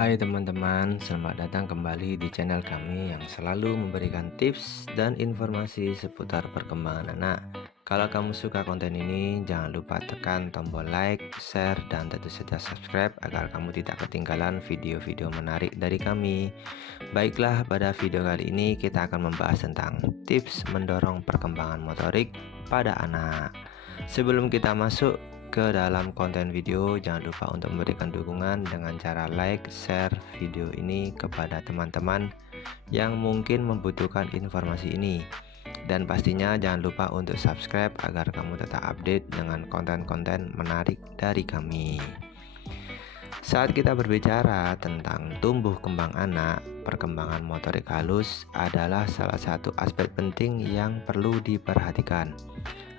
Hai teman-teman, selamat datang kembali di channel kami yang selalu memberikan tips dan informasi seputar perkembangan anak. Kalau kamu suka konten ini, jangan lupa tekan tombol like, share, dan tentu saja subscribe agar kamu tidak ketinggalan video-video menarik dari kami. Baiklah, pada video kali ini kita akan membahas tentang tips mendorong perkembangan motorik pada anak. Sebelum kita masuk ke dalam konten video, jangan lupa untuk memberikan dukungan dengan cara like, share video ini kepada teman-teman yang mungkin membutuhkan informasi ini. Dan pastinya jangan lupa untuk subscribe agar kamu tetap update dengan konten-konten menarik dari kami. Saat kita berbicara tentang tumbuh kembang anak, perkembangan motorik halus adalah salah satu aspek penting yang perlu diperhatikan.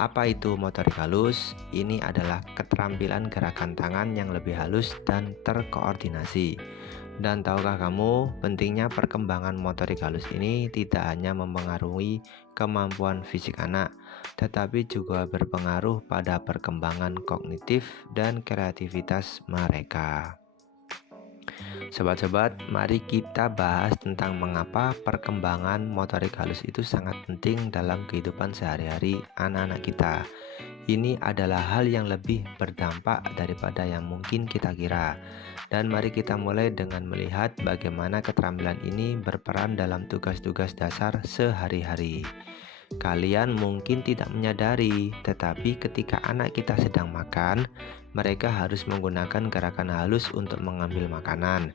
Apa itu motorik halus? Ini adalah keterampilan gerakan tangan yang lebih halus dan terkoordinasi. Dan tahukah kamu, pentingnya perkembangan motorik halus ini tidak hanya mempengaruhi kemampuan fisik anak, tetapi juga berpengaruh pada perkembangan kognitif dan kreativitas mereka. Sobat-sobat, mari kita bahas tentang mengapa perkembangan motorik halus itu sangat penting dalam kehidupan sehari-hari anak-anak kita. Ini adalah hal yang lebih berdampak daripada yang mungkin kita kira. Dan mari kita mulai dengan melihat bagaimana keterampilan ini berperan dalam tugas-tugas dasar sehari-hari. Kalian mungkin tidak menyadari, tetapi ketika anak kita sedang makan, mereka harus menggunakan gerakan halus untuk mengambil makanan,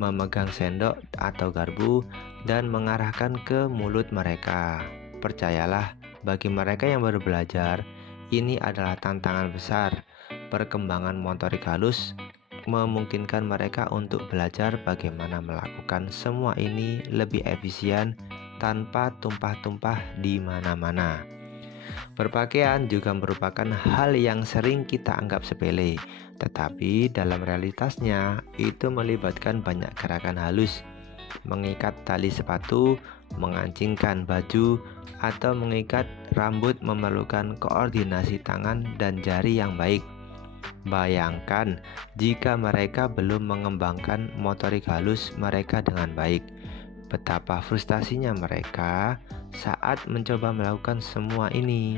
memegang sendok atau garpu, dan mengarahkan ke mulut mereka. Percayalah, bagi mereka yang baru belajar, ini adalah tantangan besar. Perkembangan motorik halus memungkinkan mereka untuk belajar bagaimana melakukan semua ini lebih efisien tanpa tumpah-tumpah di mana-mana. Berpakaian juga merupakan hal yang sering kita anggap sepele, tetapi dalam realitasnya itu melibatkan banyak gerakan halus. Mengikat tali sepatu, mengancingkan baju, atau mengikat rambut memerlukan koordinasi tangan dan jari yang baik. Bayangkan jika mereka belum mengembangkan motorik halus mereka dengan baik. Betapa frustasinya mereka saat mencoba melakukan semua ini.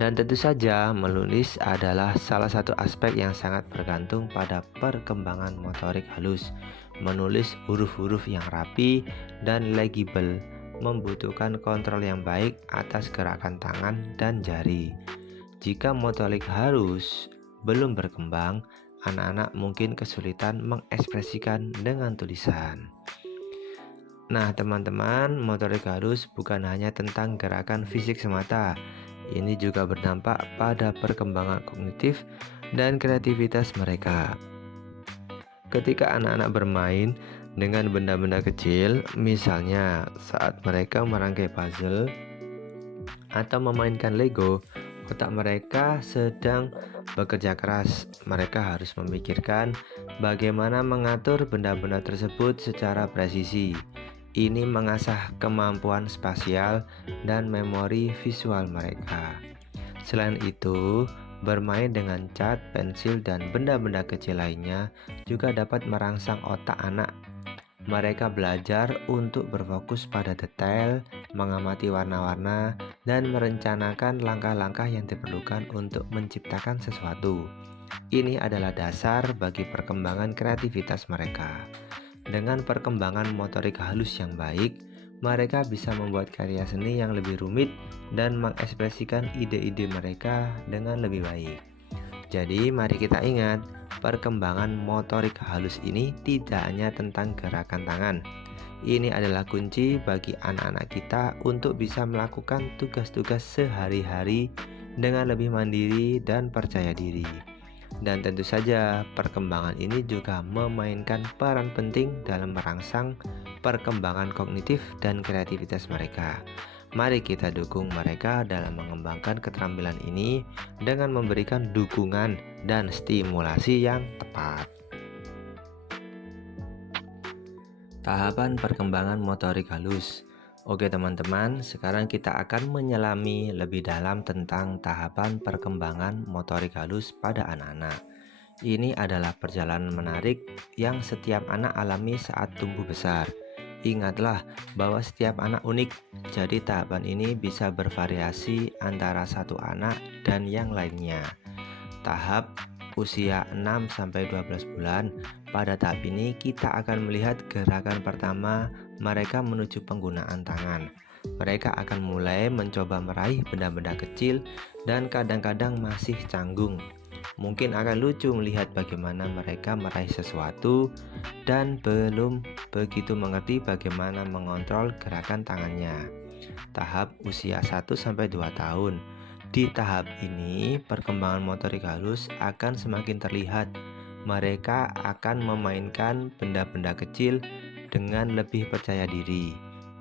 Dan tentu saja menulis adalah salah satu aspek yang sangat bergantung pada perkembangan motorik halus. Menulis huruf-huruf yang rapi dan legible membutuhkan kontrol yang baik atas gerakan tangan dan jari. Jika motorik halus belum berkembang, anak-anak mungkin kesulitan mengekspresikan dengan tulisan. Nah teman-teman, motorik halus bukan hanya tentang gerakan fisik semata. Ini juga berdampak pada perkembangan kognitif dan kreativitas mereka. Ketika anak-anak bermain dengan benda-benda kecil, misalnya saat mereka merangkai puzzle atau memainkan Lego, otak mereka sedang bekerja keras. Mereka harus memikirkan bagaimana mengatur benda-benda tersebut secara presisi. Ini mengasah kemampuan spasial dan memori visual mereka. Selain itu, bermain dengan cat, pensil, dan benda-benda kecil lainnya juga dapat merangsang otak anak. Mereka belajar untuk berfokus pada detail, mengamati warna-warna, dan merencanakan langkah-langkah yang diperlukan untuk menciptakan sesuatu. Ini adalah dasar bagi perkembangan kreativitas mereka. Dengan perkembangan motorik halus yang baik, mereka bisa membuat karya seni yang lebih rumit dan mengekspresikan ide-ide mereka dengan lebih baik. Jadi mari kita ingat, perkembangan motorik halus ini tidak hanya tentang gerakan tangan. Ini adalah kunci bagi anak-anak kita untuk bisa melakukan tugas-tugas sehari-hari dengan lebih mandiri dan percaya diri. Dan tentu saja perkembangan ini juga memainkan peran penting dalam merangsang perkembangan kognitif dan kreativitas mereka. Mari kita dukung mereka dalam mengembangkan keterampilan ini dengan memberikan dukungan dan stimulasi yang tepat. Tahapan perkembangan motorik halus. Oke teman-teman, sekarang kita akan menyelami lebih dalam tentang tahapan perkembangan motorik halus pada anak-anak. Ini adalah perjalanan menarik yang setiap anak alami saat tumbuh besar. Ingatlah bahwa setiap anak unik, jadi tahapan ini bisa bervariasi antara satu anak dan yang lainnya. Tahap usia 6-12 bulan. Pada tahap ini kita akan melihat gerakan pertama mereka menuju penggunaan tangan. Mereka akan mulai mencoba meraih benda-benda kecil dan kadang-kadang masih canggung. Mungkin akan lucu melihat bagaimana mereka meraih sesuatu dan belum begitu mengerti bagaimana mengontrol gerakan tangannya. Tahap usia 1-2 tahun. Di tahap ini, perkembangan motorik halus akan semakin terlihat. Mereka akan memainkan benda-benda kecil dengan lebih percaya diri.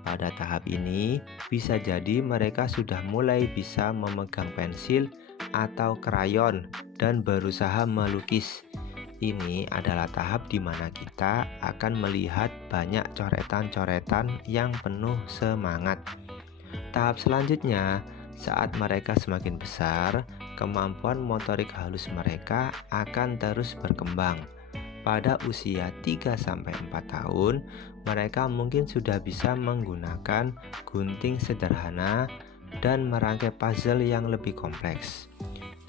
Pada tahap ini, bisa jadi mereka sudah mulai bisa memegang pensil atau krayon dan berusaha melukis. Ini adalah tahap di mana kita akan melihat banyak coretan-coretan yang penuh semangat. Tahap selanjutnya, saat mereka semakin besar, kemampuan motorik halus mereka akan terus berkembang. Pada usia 3-4 tahun, mereka mungkin sudah bisa menggunakan gunting sederhana dan merangkai puzzle yang lebih kompleks.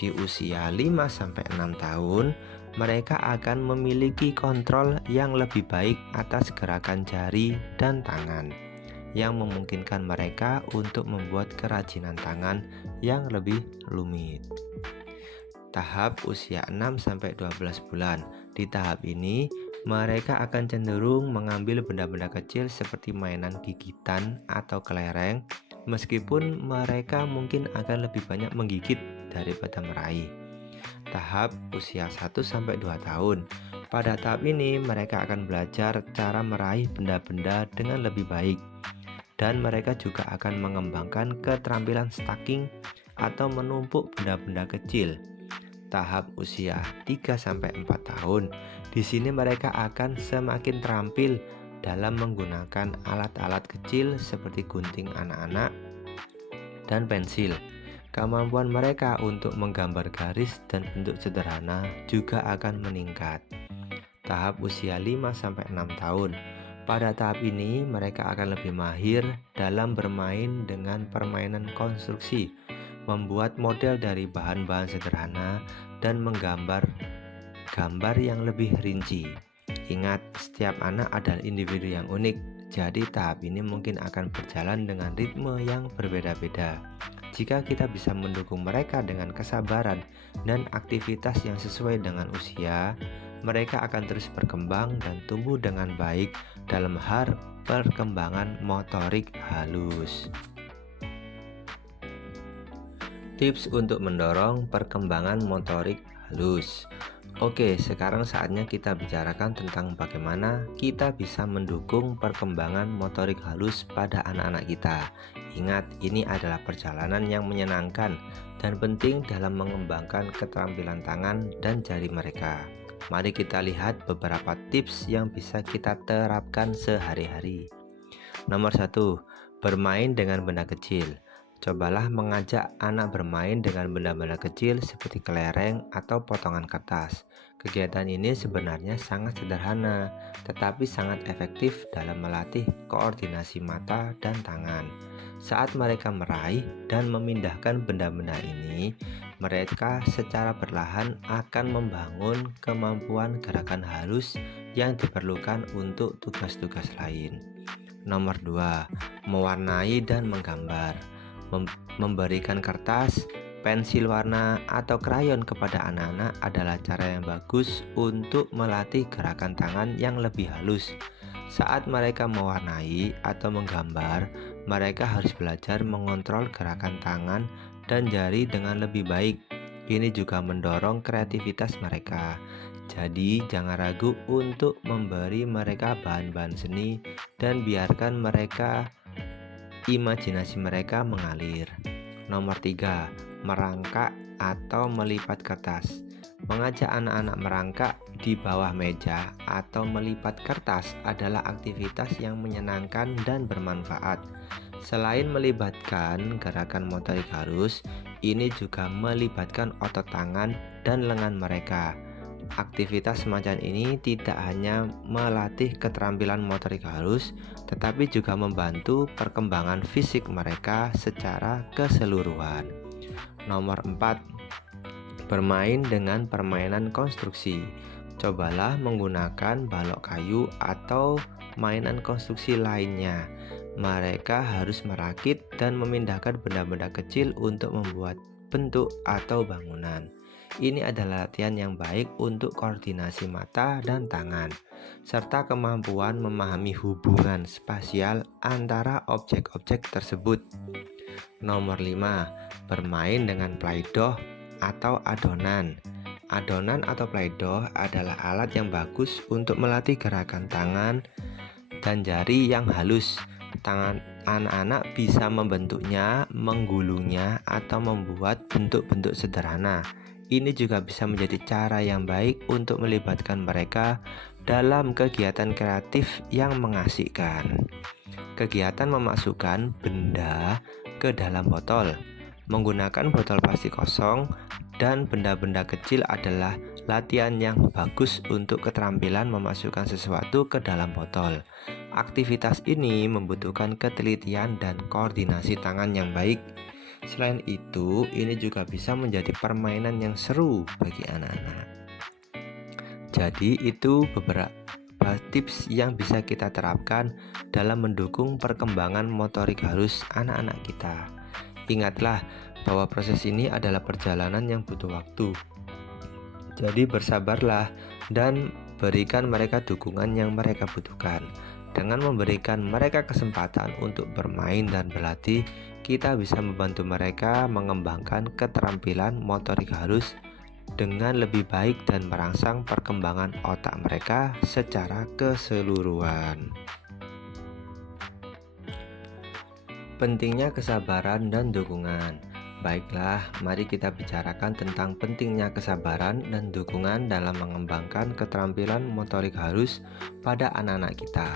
Di usia 5-6 tahun, mereka akan memiliki kontrol yang lebih baik atas gerakan jari dan tangan, yang memungkinkan mereka untuk membuat kerajinan tangan yang lebih rumit. Tahap usia 6-12 bulan. Di tahap ini, mereka akan cenderung mengambil benda-benda kecil seperti mainan gigitan atau kelereng, meskipun mereka mungkin akan lebih banyak menggigit daripada meraih. Tahap usia 1-2 tahun. Pada tahap ini, mereka akan belajar cara meraih benda-benda dengan lebih baik, dan mereka juga akan mengembangkan keterampilan stacking atau menumpuk benda-benda kecil. Tahap usia 3-4 tahun. Di sini mereka akan semakin terampil dalam menggunakan alat-alat kecil seperti gunting anak-anak dan pensil. Kemampuan mereka untuk menggambar garis dan bentuk sederhana juga akan meningkat. Tahap usia 5-6 tahun. Pada tahap ini, mereka akan lebih mahir dalam bermain dengan permainan konstruksi, membuat model dari bahan-bahan sederhana, dan menggambar gambar yang lebih rinci. Ingat, setiap anak adalah individu yang unik, jadi tahap ini mungkin akan berjalan dengan ritme yang berbeda-beda. Jika kita bisa mendukung mereka dengan kesabaran dan aktivitas yang sesuai dengan usia, mereka akan terus berkembang dan tumbuh dengan baik dalam hal perkembangan motorik halus. Tips untuk mendorong perkembangan motorik halus. Oke, sekarang saatnya kita bicarakan tentang bagaimana kita bisa mendukung perkembangan motorik halus pada anak-anak kita. Ingat, ini adalah perjalanan yang menyenangkan dan penting dalam mengembangkan keterampilan tangan dan jari mereka. Mari kita lihat beberapa tips yang bisa kita terapkan sehari-hari. Nomor 1, bermain dengan benda kecil. Cobalah mengajak anak bermain dengan benda-benda kecil seperti kelereng atau potongan kertas. Kegiatan ini sebenarnya sangat sederhana, tetapi sangat efektif dalam melatih koordinasi mata dan tangan. Saat mereka meraih dan memindahkan benda-benda ini, mereka secara perlahan akan membangun kemampuan gerakan halus yang diperlukan untuk tugas-tugas lain. Nomor 2, mewarnai dan menggambar. Memberikan kertas, pensil warna, atau krayon kepada anak-anak adalah cara yang bagus untuk melatih gerakan tangan yang lebih halus. Saat mereka mewarnai atau menggambar, mereka harus belajar mengontrol gerakan tangan dan jari dengan lebih baik. Ini juga mendorong kreativitas mereka. Jadi, jangan ragu untuk memberi mereka bahan-bahan seni dan biarkan imajinasi mereka mengalir. Nomor 3, merangkak atau melipat kertas. Mengajak anak-anak merangkak di bawah meja atau melipat kertas adalah aktivitas yang menyenangkan dan bermanfaat. Selain melibatkan gerakan motorik halus, ini juga melibatkan otot tangan dan lengan mereka. Aktivitas semacam ini tidak hanya melatih keterampilan motorik halus, tetapi juga membantu perkembangan fisik mereka secara keseluruhan. Nomor 4, bermain dengan permainan konstruksi. Cobalah menggunakan balok kayu atau mainan konstruksi lainnya. Mereka harus merakit dan memindahkan benda-benda kecil untuk membuat bentuk atau bangunan. Ini adalah latihan yang baik untuk koordinasi mata dan tangan, serta kemampuan memahami hubungan spasial antara objek-objek tersebut. Nomor 5, bermain dengan Play-Doh atau adonan. Adonan atau Play-Doh adalah alat yang bagus untuk melatih gerakan tangan dan jari yang halus. Tangan anak-anak bisa membentuknya, menggulungnya, atau membuat bentuk-bentuk sederhana. Ini juga bisa menjadi cara yang baik untuk melibatkan mereka dalam kegiatan kreatif yang mengasihkan. Kegiatan memasukkan benda ke dalam botol, menggunakan botol plastik kosong, dan benda-benda kecil adalah latihan yang bagus untuk keterampilan memasukkan sesuatu ke dalam botol. Aktivitas ini membutuhkan ketelitian dan koordinasi tangan yang baik. Selain itu, ini juga bisa menjadi permainan yang seru bagi anak-anak. Jadi, itu beberapa tips yang bisa kita terapkan dalam mendukung perkembangan motorik halus anak-anak kita. Ingatlah bahwa proses ini adalah perjalanan yang butuh waktu. Jadi bersabarlah dan berikan mereka dukungan yang mereka butuhkan. Dengan memberikan mereka kesempatan untuk bermain dan berlatih, kita bisa membantu mereka mengembangkan keterampilan motorik halus dengan lebih baik dan merangsang perkembangan otak mereka secara keseluruhan. Pentingnya kesabaran dan dukungan. Baiklah, mari kita bicarakan tentang pentingnya kesabaran dan dukungan dalam mengembangkan keterampilan motorik halus pada anak-anak kita.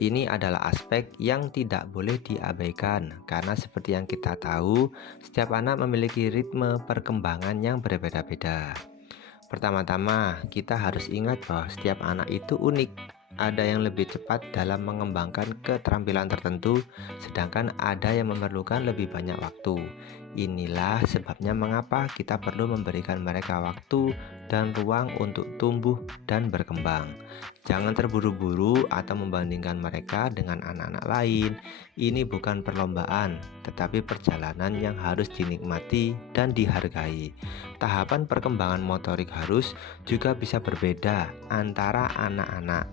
Ini adalah aspek yang tidak boleh diabaikan karena seperti yang kita tahu, setiap anak memiliki ritme perkembangan yang berbeda-beda. Pertama-tama, kita harus ingat bahwa setiap anak itu unik. Ada yang lebih cepat dalam mengembangkan keterampilan tertentu, sedangkan ada yang memerlukan lebih banyak waktu. Inilah sebabnya mengapa kita perlu memberikan mereka waktu dan ruang untuk tumbuh dan berkembang. Jangan terburu-buru atau membandingkan mereka dengan anak-anak lain. Ini bukan perlombaan, tetapi perjalanan yang harus dinikmati dan dihargai. Tahapan perkembangan motorik halus juga bisa berbeda antara anak-anak.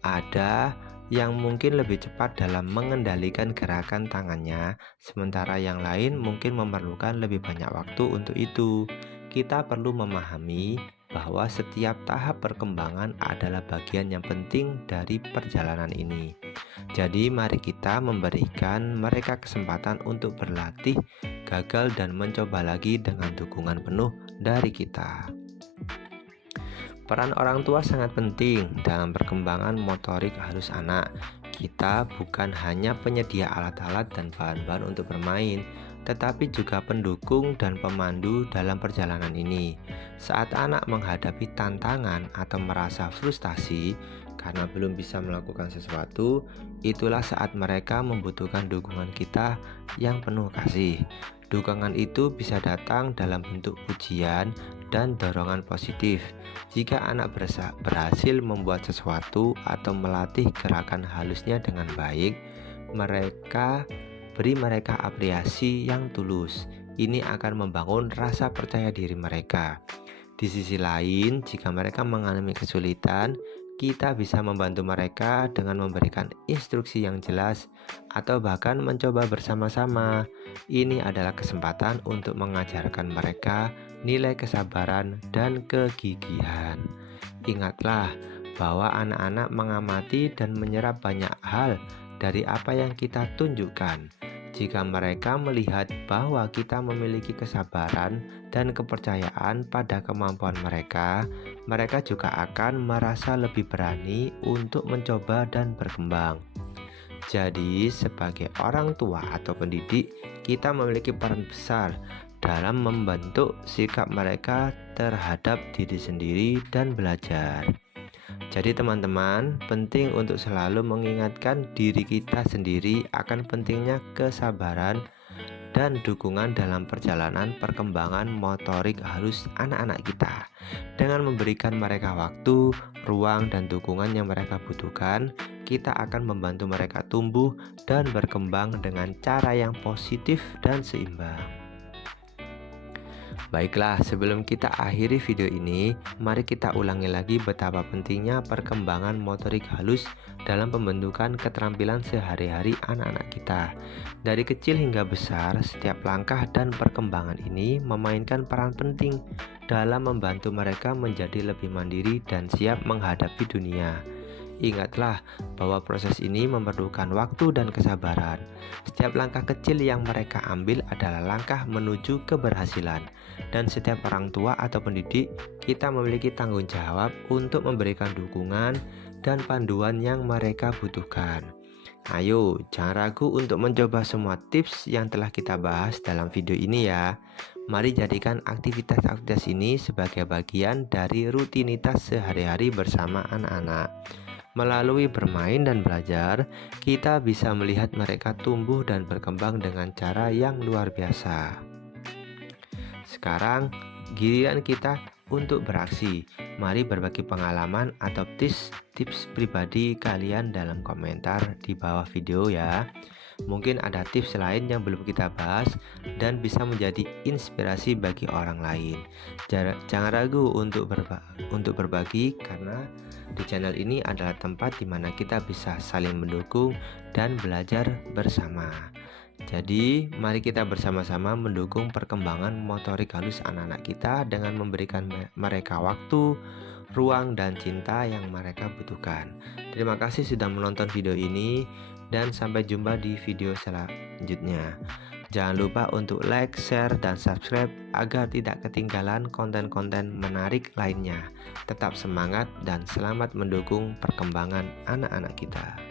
Ada yang mungkin lebih cepat dalam mengendalikan gerakan tangannya, sementara yang lain mungkin memerlukan lebih banyak waktu untuk itu. Kita perlu memahami bahwa setiap tahap perkembangan adalah bagian yang penting dari perjalanan ini. Jadi mari kita memberikan mereka kesempatan untuk berlatih, gagal dan mencoba lagi dengan dukungan penuh dari kita. Peran orang tua sangat penting dalam perkembangan motorik halus anak. Kita bukan hanya penyedia alat-alat dan bahan-bahan untuk bermain, tetapi juga pendukung dan pemandu dalam perjalanan ini. Saat anak menghadapi tantangan atau merasa frustasi karena belum bisa melakukan sesuatu, itulah saat mereka membutuhkan dukungan kita yang penuh kasih. Dukungan itu bisa datang dalam bentuk pujian dan dorongan positif. Jika anak berhasil membuat sesuatu atau melatih gerakan halusnya dengan baik, beri mereka apresiasi yang tulus. Ini akan membangun rasa percaya diri mereka. Di sisi lain, jika mereka mengalami kesulitan, kita bisa membantu mereka dengan memberikan instruksi yang jelas atau bahkan mencoba bersama-sama. Ini adalah kesempatan untuk mengajarkan mereka nilai kesabaran dan kegigihan. Ingatlah bahwa anak-anak mengamati dan menyerap banyak hal dari apa yang kita tunjukkan. Jika mereka melihat bahwa kita memiliki kesabaran dan kepercayaan pada kemampuan mereka, mereka juga akan merasa lebih berani untuk mencoba dan berkembang. Jadi, sebagai orang tua atau pendidik, kita memiliki peran besar dalam membentuk sikap mereka terhadap diri sendiri dan belajar. Jadi teman-teman, penting untuk selalu mengingatkan diri kita sendiri akan pentingnya kesabaran dan dukungan dalam perjalanan perkembangan motorik halus anak-anak kita. Dengan memberikan mereka waktu, ruang, dan dukungan yang mereka butuhkan, kita akan membantu mereka tumbuh dan berkembang dengan cara yang positif dan seimbang. Baiklah, sebelum kita akhiri video ini, mari kita ulangi lagi betapa pentingnya perkembangan motorik halus dalam pembentukan keterampilan sehari-hari anak-anak kita. Dari kecil hingga besar, setiap langkah dan perkembangan ini memainkan peran penting dalam membantu mereka menjadi lebih mandiri dan siap menghadapi dunia. Ingatlah bahwa proses ini memerlukan waktu dan kesabaran. Setiap langkah kecil yang mereka ambil adalah langkah menuju keberhasilan. Dan setiap orang tua atau pendidik, kita memiliki tanggung jawab untuk memberikan dukungan dan panduan yang mereka butuhkan. Ayo, jangan ragu untuk mencoba semua tips yang telah kita bahas dalam video ini ya. Mari jadikan aktivitas-aktivitas ini sebagai bagian dari rutinitas sehari-hari bersama anak-anak. Melalui bermain dan belajar, kita bisa melihat mereka tumbuh dan berkembang dengan cara yang luar biasa. Sekarang, giliran kita untuk beraksi. Mari berbagi pengalaman atau tips pribadi kalian dalam komentar di bawah video ya. Mungkin ada tips lain yang belum kita bahas dan bisa menjadi inspirasi bagi orang lain. Jangan ragu untuk berbagi, karena di channel ini adalah tempat di mana kita bisa saling mendukung dan belajar bersama. Jadi, mari kita bersama-sama mendukung perkembangan motorik halus anak-anak kita dengan memberikan mereka waktu, ruang, dan cinta yang mereka butuhkan. Terima kasih sudah menonton video ini, dan sampai jumpa di video selanjutnya. Jangan lupa untuk like, share, dan subscribe agar tidak ketinggalan konten-konten menarik lainnya. Tetap semangat dan selamat mendukung perkembangan anak-anak kita.